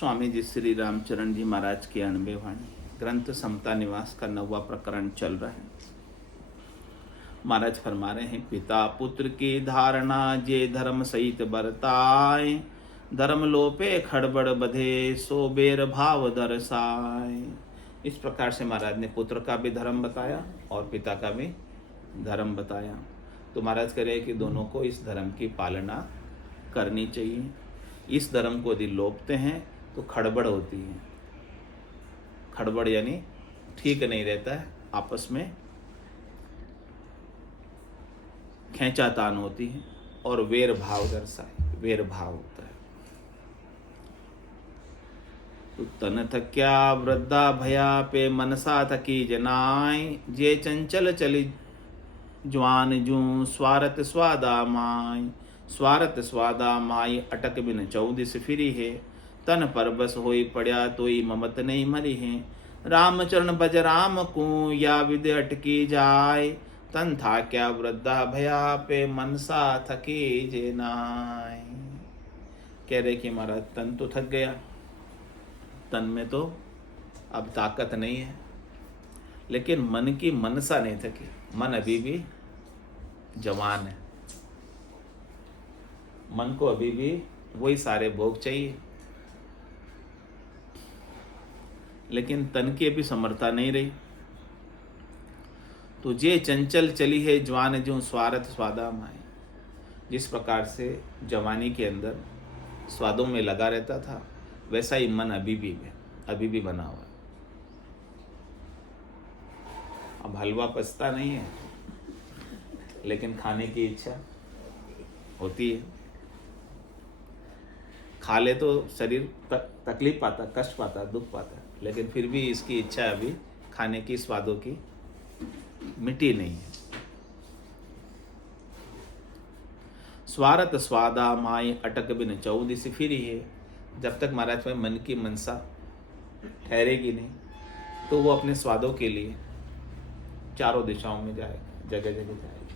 स्वामी जी श्री रामचरण जी महाराज की 90 वाणी ग्रंथ समता निवास का 9वां प्रकरण चल रहा है। महाराज फरमा रहे हैं, पिता पुत्र की धारणा जे धर्म सहित बरताए, धर्म लोपे खड़बड़ बधे सो बेर भाव दर्शाए। इस प्रकार से महाराज ने पुत्र का भी धर्म बताया और पिता का भी धर्म बताया। तो महाराज कह रहे हैं कि दोनों को इस धर्म की पालना करनी चाहिए। इस धर्म को यदि लोपते हैं तो खड़बड़ होती है। खड़बड़ यानी ठीक नहीं रहता है, आपस में खींचातान होती है और वेर भाव दर्शाए, वेर भाव होता है। तो तन थक्या वृद्धा भया पे मनसा थकी जनाय, जे चंचल चली जवान जू स्वारत स्वादा माय। स्वारत स्वादा माई अटक बिन 14 फिरी है, तन पर बस होई पड़ा तोई ममत नहीं मरी है। रामचरण बज राम को या विद अटकी जाय, तन था क्या वृद्धा भया पे मनसा थकी जेनाय। कह रहे कि हमारा तन तो थक गया, तन में तो अब ताकत नहीं है, लेकिन मन की मनसा नहीं थकी। मन अभी भी जवान है, मन को अभी भी वही सारे भोग चाहिए, लेकिन तन की अभी समर्था नहीं रही। तो जे चंचल चली है जवान जो स्वार्थ स्वादा माए। जिस प्रकार से जवानी के अंदर स्वादों में लगा रहता था, वैसा ही मन अभी भी बना हुआ है। अब हलवा पचता नहीं है, लेकिन खाने की इच्छा होती है। खा ले तो शरीर तकलीफ पाता, कष्ट पाता, दुख पाता, लेकिन फिर भी इसकी इच्छा अभी खाने की, स्वादों की मिटी नहीं है। स्वारत स्वादा माई अटक बिन 14 फिरी है। जब तक महाराज में मन की मनसा ठहरेगी नहीं, तो वो अपने स्वादों के लिए चारों दिशाओं में जाएगा, जगह जगह जाएगा।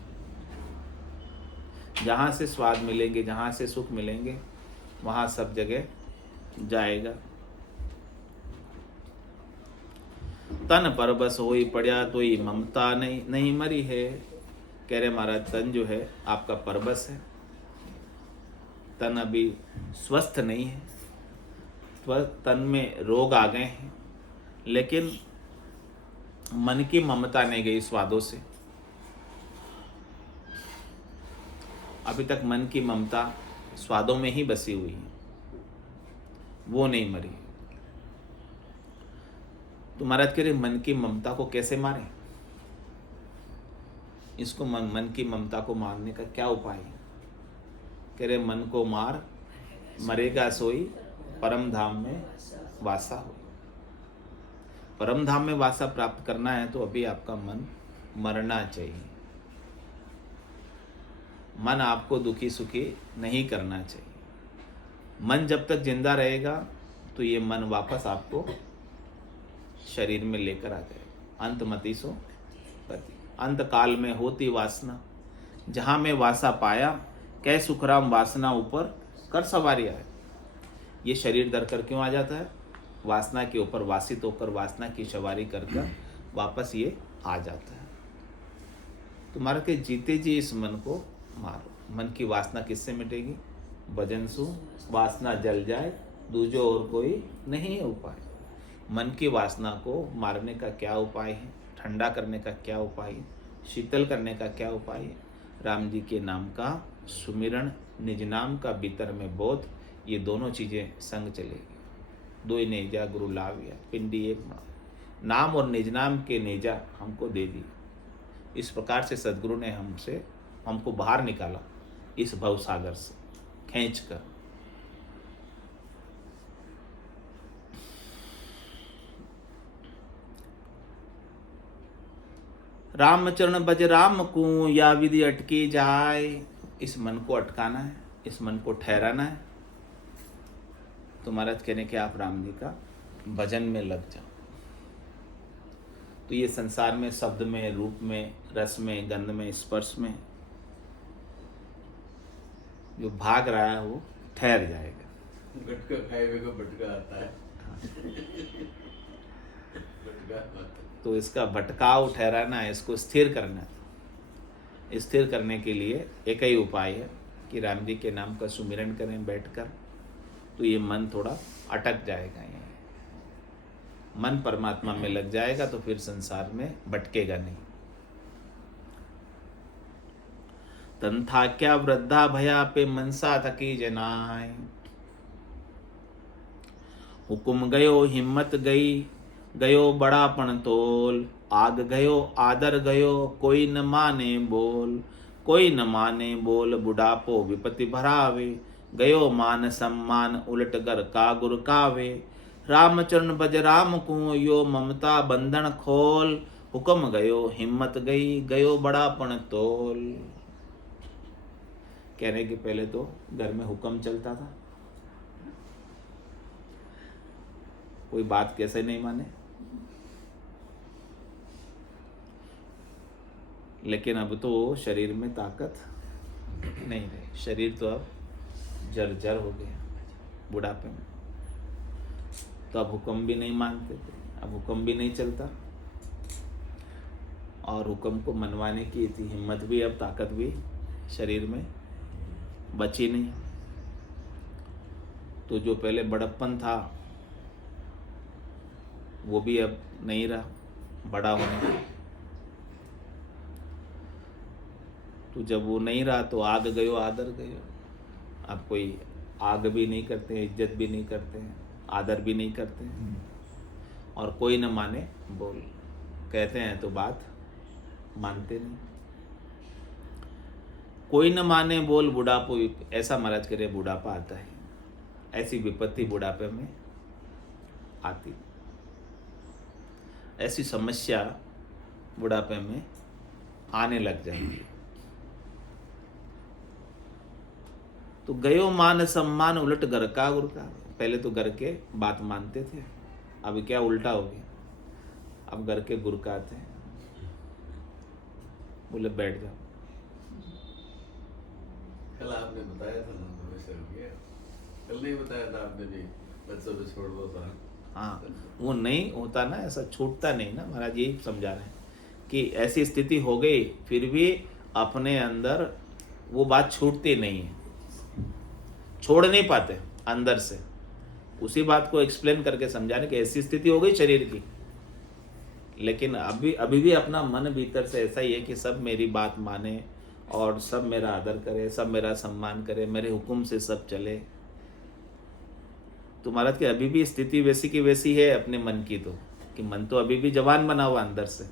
जहाँ से स्वाद मिलेंगे, जहाँ से सुख मिलेंगे, वहाँ सब जगह जाएगा। तन पर बस होई पड़ा तो ही ममता नहीं मरी है। कह रहे महाराज, तन जो है आपका परबस है, तन अभी स्वस्थ नहीं है, तन में रोग आ गए हैं, लेकिन मन की ममता नहीं गई स्वादों से। अभी तक मन की ममता स्वादों में ही बसी हुई है, वो नहीं मरी। तो महाराज कह रहे मन की ममता को कैसे मारें? इसको मन की ममता को मारने का क्या उपाय है? कह रहे मन को मार, मरेगा सोई परम धाम में वासा हो। परम धाम में वासा प्राप्त करना है तो अभी आपका मन मरना चाहिए। मन आपको दुखी सुखी नहीं करना चाहिए। मन जब तक जिंदा रहेगा तो ये मन वापस आपको शरीर में लेकर आ जाएगा। अंत मति सो पति, अंत काल में होती वासना, जहाँ में वासा पाया, कै सुखराम वासना ऊपर कर सवारी आए। ये शरीर धर कर क्यों आ जाता है? वासना के ऊपर वासित होकर वासना की सवारी कर वापस ये आ जाता है। तुम्हारे के जीते जी इस मन को मारो। मन की वासना किससे मिटेगी? भजन सु वासना जल जाए, दूजो और कोई नहीं है उपाय। मन की वासना को मारने का क्या उपाय है? ठंडा करने का क्या उपाय है? शीतल करने का क्या उपाय है? राम जी के नाम का सुमिरन, निज नाम का भीतर में बोध, ये दोनों चीज़ें संग चलेगी। दो ही नेजा गुरु लाविया, पिंडी एक माँ। नाम और निज नाम के नेजा हमको दे दी। इस प्रकार से सदगुरु ने हमको बाहर निकाला इस भवसागर से खींच कर। रामचरण बज राम को या विधि अटकी जाए। इस मन को अटकाना है, इस मन को ठहराना है। तो महाराज कहने के आप राम जी का भजन में लग जाओ। तो ये संसार में शब्द में, रूप में, रस में, गंध में, स्पर्श में जो भाग रहा है वो ठहर जाएगा। गुटखा खाए हुए को भटका आता है। भटका आता है। तो इसका भटकाव ठहराना है, इसको स्थिर करना है। स्थिर करने के लिए एक ही उपाय है कि राम जी के नाम का सुमिरन करें बैठकर, तो ये मन थोड़ा अटक जाएगा। ये मन परमात्मा में लग जाएगा तो फिर संसार में भटकेगा नहीं। तंथा क्या वृद्धा भया पे मनसा थकी जनाय, हुकुम गयो हिम्मत गई, गयो बड़ापण तोल, आग गयो आदर गयो, कोई न माने बोल, कोई न माने बोल, बुढ़ापो विपत्ति भरावे, गयो मान सम्मान उलट कर का गुर कावे, रामचरण बज राम को यो ममता बंधन खोल, हुक्म गयो हिम्मत गई, गयो बड़ापण तोल। कहने के पहले तो घर में हुक्म चलता था, कोई बात कैसे नहीं माने, लेकिन अब तो शरीर में ताकत नहीं रही, शरीर तो अब जर्जर हो गया बुढ़ापे में। तो अब हुक्म भी नहीं मानते थे, अब हुक्म भी नहीं चलता, और हुक्म को मनवाने की थी हिम्मत भी, अब ताकत भी शरीर में बची नहीं। तो जो पहले बड़प्पन था वो भी अब नहीं रहा, बड़ा होने का। तो जब वो नहीं रहा तो आग गयो आदर गयो। अब कोई आग भी नहीं करते हैं, इज्जत भी नहीं करते हैं, आदर भी नहीं करते हैं, और कोई न माने बोल, कहते हैं तो बात मानते नहीं। कोई न माने बोल बुढ़ापो, ऐसा महाराज करे बुढ़ापा आता है, ऐसी विपत्ति बुढ़ापे में आती, ऐसी समस्या बुढ़ापे में आने लग जाएगी। तो गयो मान सम्मान उलट घर का गुर का। पहले तो घर के बात मानते थे, अब क्या उल्टा हो गया, अब घर के गुर का आते हैं, बोले बैठ जाओ। कल आपने बताया था ना, भविष्य हो गया, कल नहीं बताया था आपने भी, बच्चों को छोड़ दो था। हाँ, वो नहीं होता ना, ऐसा छूटता नहीं ना, महाराज यही समझा रहे हैं कि ऐसी स्थिति हो गई फिर भी अपने अंदर वो बात छूटती नहीं है, छोड़ नहीं पाते अंदर से। उसी बात को एक्सप्लेन करके समझाने कि ऐसी स्थिति हो गई शरीर की, लेकिन अभी भी अपना मन भीतर से ऐसा ही है कि सब मेरी बात माने और सब मेरा आदर करे, सब मेरा सम्मान करे, मेरे हुक्म से सब चले। तो महाराज की अभी भी स्थिति वैसी की वैसी है अपने मन की, तो कि मन तो अभी भी जवान बना हुआ अंदर से,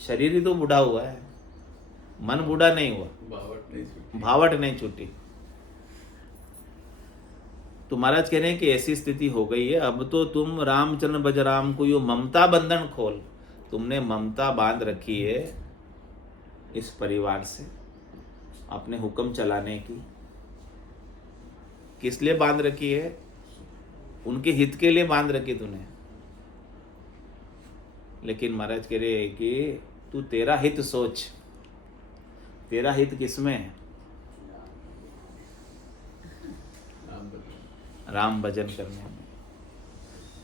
शरीर ही तो बूढ़ा हुआ है, मन बूढ़ा नहीं हुआ, भावट नहीं छूटी। तो महाराज कह रहे हैं कि ऐसी स्थिति हो गई है, अब तो तुम रामचरण भज राम को यो ममता बंधन खोल। तुमने ममता बांध रखी है इस परिवार से, अपने हुक्म चलाने की। किस लिए बांध रखी है? उनके हित के लिए बांध रखी तूने। लेकिन महाराज कह रहे हैं कि तू तेरा हित सोच, तेरा हित किसमें है? राम भजन करने में।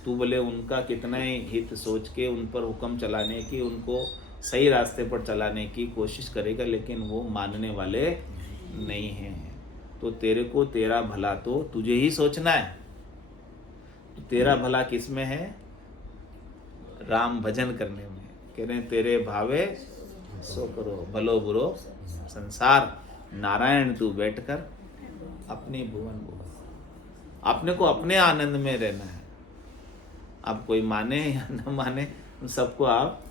तू बोले उनका कितना ही हित सोच के उन पर हुक्म चलाने की, उनको सही रास्ते पर चलाने की कोशिश करेगा, लेकिन वो मानने वाले नहीं हैं। तो तेरे को तेरा भला तो तुझे ही सोचना है। तो तेरा भला किसमें है? राम भजन करने में। कह रहे हैं तेरे भावे सो करो, भलो बुरो संसार, नारायण तू बैठकर अपनी भुवन भुवन। अपने को अपने आनंद में रहना है। अब कोई माने या न माने, उन सबको आप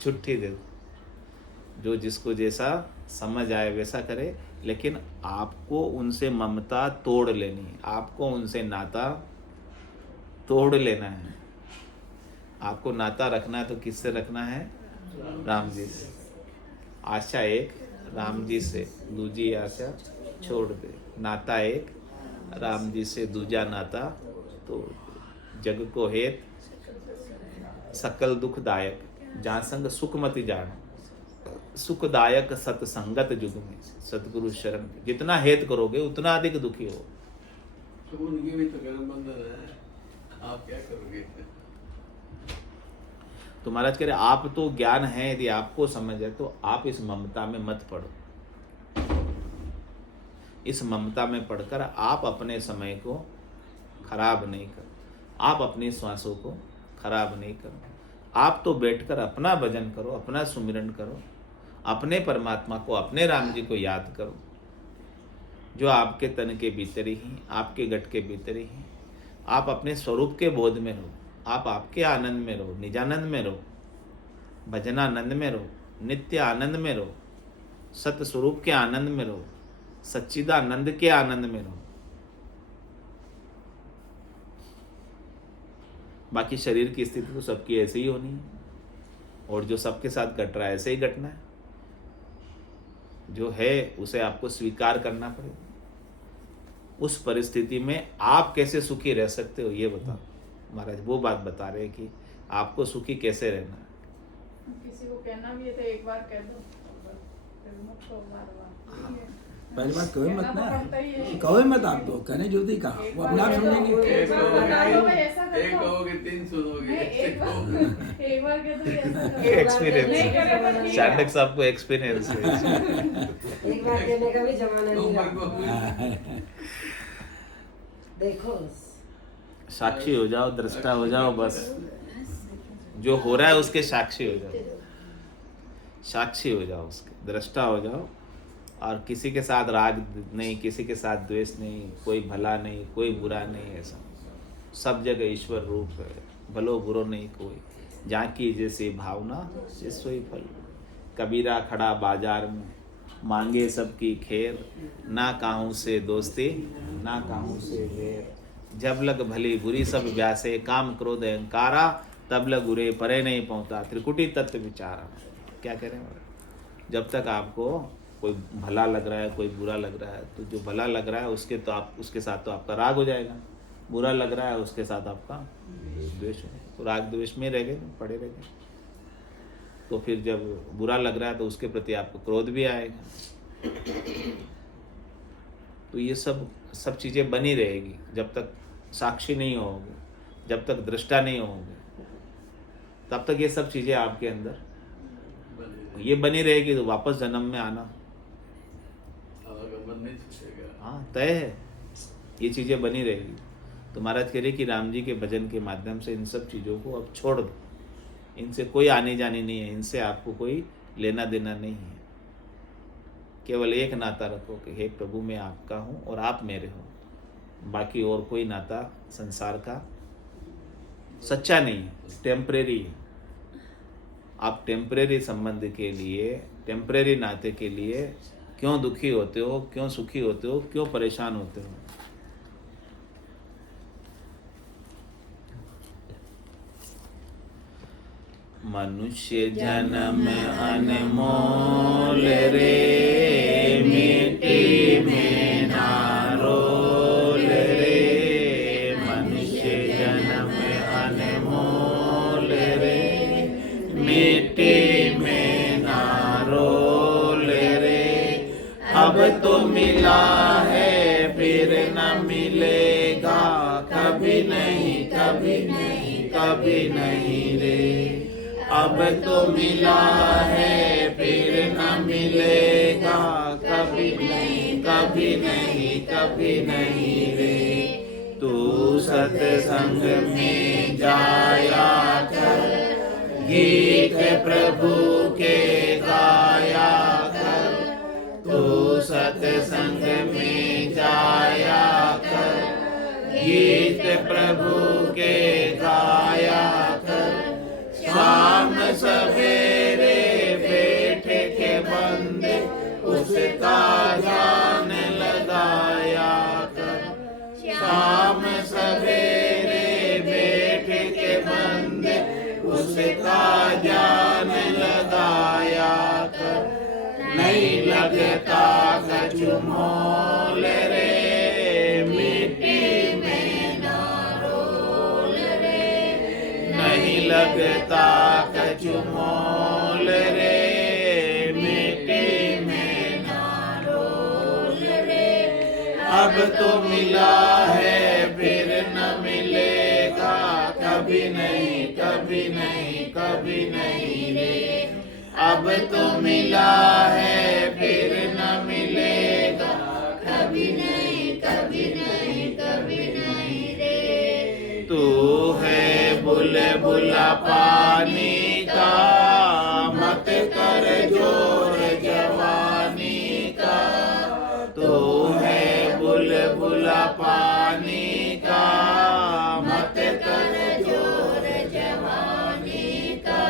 छुट्टी दे दो, जो जिसको जैसा समझ आए वैसा करे, लेकिन आपको उनसे ममता तोड़ लेनी है, आपको उनसे नाता तोड़ लेना है। आपको नाता रखना है तो किससे रखना है? राम जी से। आशा एक राम जी से, दूजी आशा छोड़ दे। नाता एक राम जी से, दूजा नाता तोड़ दे। जग को हेत सकल दुखदायक, जहाँ संग सुख मति जान। सुखदायक सत्संगत जुग में, सतगुरु शरण। जितना हेत करोगे उतना अधिक दुखी हो। तो उनकी भी तो कर्म बंधन है, आप क्या करोगे? तो महाराज कह रहे आप तो ज्ञान है, यदि आपको समझ है तो आप इस ममता में मत पड़ो। इस ममता में पढ़कर आप अपने समय को खराब नहीं करो, आप अपनी श्वासों को खराब नहीं करो। आप तो बैठकर अपना भजन करो, अपना सुमिरन करो, अपने परमात्मा को, अपने राम जी को याद करो, जो आपके तन के भीतर ही, आपके गट के भीतर ही। आप अपने स्वरूप के बोध में रहो, आप आपके आनंद में रहो, निजानंद में रहो, भजनानंद में रहो, नित्य आनंद में रहो, सत्य स्वरूप के आनंद में रहो, सच्चिदानंद के आनंद में रहो। बाकी शरीर की स्थिति तो सबकी ऐसे ही होनी है, और जो सबके साथ घट रहा है ऐसे ही घटना है। जो है उसे आपको स्वीकार करना पड़ेगा। उस परिस्थिति में आप कैसे सुखी रह सकते हो ये बताओ। महाराज वो बात बता रहे हैं कि आपको सुखी कैसे रहना है। किसी को कहना भी है तो एक बार कह दो, फिर मत कहो बार-बार। पहली बात कहो मत कहना तो ना, पड़ता ही है। कहो मत आप तो कहने जल्दी कहा, वो अपने आप सुनेंगे। एक भाई ऐसा कहोगे, कर एक दो। कहोगे, तीन सुनोगे। नहीं, एक बार कह दो ऐसा करो। नहीं एक्सपीरियंस करेगा तो ठीक है। चाणक्य साहब को एक्सपीरियंस है। एक बार कहने का भी जमाना नहीं तुम रहा। को देखो साक्षी हो जाओ, दृष्टा हो जाओ, बस जो हो रहा है उसके साक्षी हो जाओ, साक्षी हो जाओ, उसके दृष्टा हो जाओ। और किसी के साथ राग नहीं, किसी के साथ द्वेष नहीं, कोई भला नहीं, कोई बुरा नहीं, ऐसा सब जगह ईश्वर रूप है, भलो बुरो नहीं कोई, जहाँ की जैसी भावना सोई फल। कबीरा खड़ा बाजार में, मांगे सबकी खेर, ना काहू से दोस्ती, ना काहू से वेर। जब लग भली बुरी सब व्यासे, काम क्रोध अहंकारा, तब लग उरे परे नहीं पहुँचा, त्रिकुटी तत्व विचारा। क्या कह रहे हैं? जब तक आपको कोई भला लग रहा है, कोई बुरा लग रहा है, तो जो भला लग रहा है उसके तो आप उसके साथ तो आपका राग हो जाएगा, बुरा लग रहा है उसके साथ आपका द्वेष हो, तो राग द्वेष में रह गए, पड़े रह गए। तो फिर जब बुरा लग रहा है तो उसके प्रति आपको क्रोध भी आएगा। तो ये सब चीज़ें बनी रहेगी जब तक साक्षी नहीं होगे, जब तक दृष्टा नहीं होगे, तब तक ये सब चीज़ें आपके अंदर ये बनी रहेगी। तो वापस जन्म में आना आवागमन नहीं छूटेगा। हाँ तय है, ये चीज़ें बनी रहेगी। तो महाराज कह रहे कि राम जी के भजन के माध्यम से इन सब चीज़ों को अब छोड़ दो, इनसे कोई आनी जानी नहीं है, इनसे आपको कोई लेना देना नहीं है। केवल एक नाता रखो कि हे प्रभु मैं आपका हूँ और आप मेरे हो, बाकी और कोई नाता संसार का सच्चा नहीं है, टेम्परेरी है। आप टेम्परेरी संबंध के लिए, टेम्परेरी नाते के लिए क्यों दुखी होते हो, क्यों सुखी होते हो, क्यों परेशान होते हो? मनुष्य जन्म अनमोल रे, मिट्टी में ना रोल रे। मनुष्य जन्म अनमोल रे, मिट्टी में ना रोल रे। अब तो मिला है फिर न मिलेगा, कभी नहीं, कभी नहीं, कभी नहीं रे। अब तो मिला है फिर न मिलेगा, कभी नहीं, कभी नहीं, कभी नहीं रे। तू सत्संग में जाया कर, गीत प्रभु के गाया कर। तू सत्संग में जाया कर, गीत प्रभु के गाया कर। शाम सवेरे बैठ के बंदे उसका ध्यान लगाया कर। शाम सवेरे बैठ के बंदे उसका ध्यान लगाया कर। नहीं लगता कछु मोल रे, मिट्टी में ना रोल रे। नहीं लगता कछु मोल रे, मिट्टी में ना रोल रे। अब तो मिला है कभी नहीं रे। अब तो मिला है फिर न मिलेगा, कभी नहीं कभी नहीं कभी नहीं रे। तू है बुलबुला पानी का, मत कर जोर जवानी का। तू है बुलबुला पानी का, मत कर जोर जवानी का।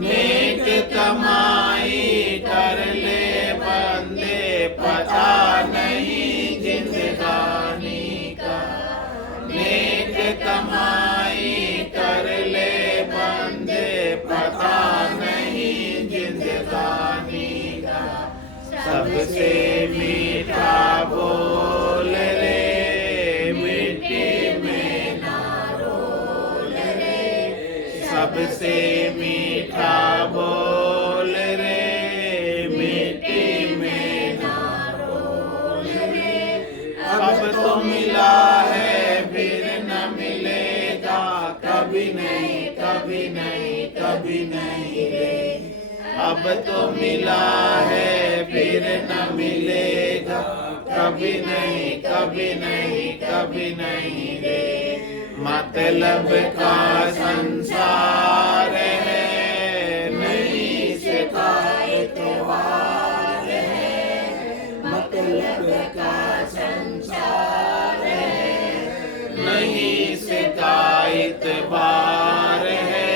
नेक कमाई कर ले बंदे, पता नहीं जिंदगानी का। नेक कमाई कर ले बंदे, पता नहीं जिंदगानी का। सबसे मीठा बोल रे, मिट्टी में ना रोल रे। सबसे मीठा बोल रे, मिट्टी में ना रोल रे। अब तो मिला है फिर न मिलेगा, कभी नहीं कभी नहीं कभी नहीं रे। अब तो मिला है फिर न मिलेगा, कभी नहीं कभी नहीं कभी नहीं रे। मतलब का संसार है, नहीं शिकायत वार है। मतलब का संसार है, नहीं शिकायत बार है।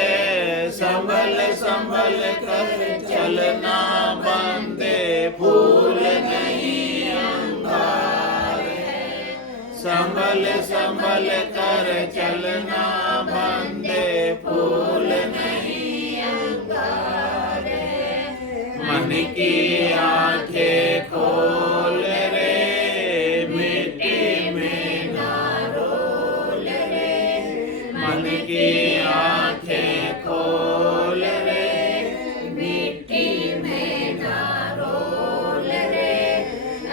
संभल संभल कर चलना बंदे, फूल नहीं अंगार है। संभल संभल कर चलना बंदे, फूल नहीं अंगार है। मन की आंखें खोल रे, मिट्टी में ना रोल रे। मन की आंखें खोल रे, मिट्टी में ना रोल रे।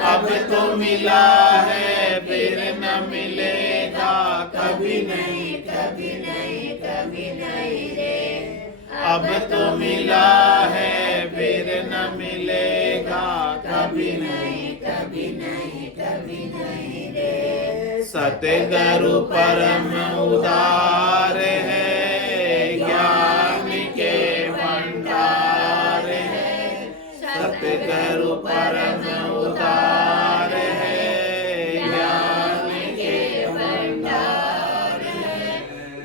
अब तो मिला है फिर न मिलेगा, कभी नहीं कभी नहीं कभी नहीं रे। अब तो मिला है फिर न मिलेगा, कभी नहीं कभी नहीं कभी नहीं रे। सतगुरु परम उदार है, ज्ञान के भंडार है। सतगुरु परम उदार है, ज्ञान के भंडार है।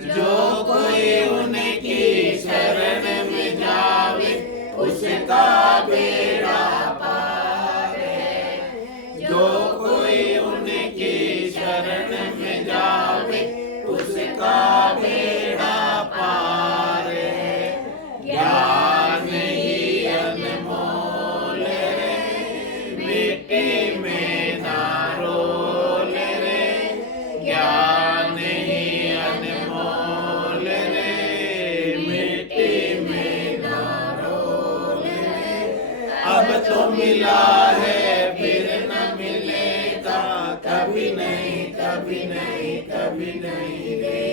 जो कोई उनकी शरण में जावे, उसका बेड़ा पार है। जो कोई उनकी शरण में जावे, उसका बेड़ा पार है। ज्ञान ही अनमोल रे, मिट्टी में ना रोल रे। ज्ञान ही अनमोल रे, मिट्टी में ना रोल रे। अब तो मिला है फिर न मिलेगा, कभी नहीं कभी नहीं कभी नहीं रे।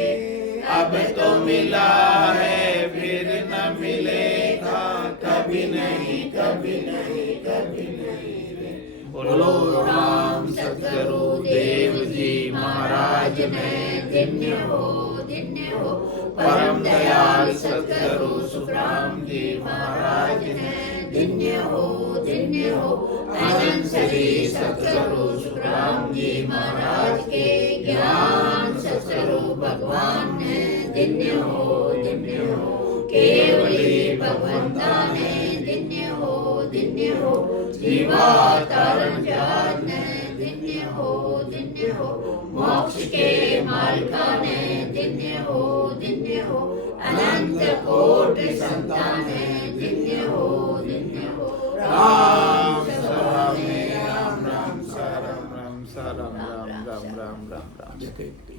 अब तो मिला है फिर न मिलेगा, कभी नहीं कभी नहीं कभी नहीं रे। बोलो राम सतगुरु देव जी महाराज ने धन्य हो धन्य हो। परम दयाल सतगुरु सुखराम जी महाराज ने धन्य हो धन्य हो। अनंत श्री सतगुरु सुखराम जी महाराज के ज्ञान सतगुरु भगवान ने धन्य हो धन्य हो। केवली भगवंता ने धन्य हो धन्य हो। जीवा तारण जात ने धन्य हो धन्य हो। मोक्ष के मालिका ने धन्य हो धन्य हो। अनंत कोटि संतान ने धन्य हो धन्य हो। राम राम राम राम राम राम राम राम राम राम राम राम।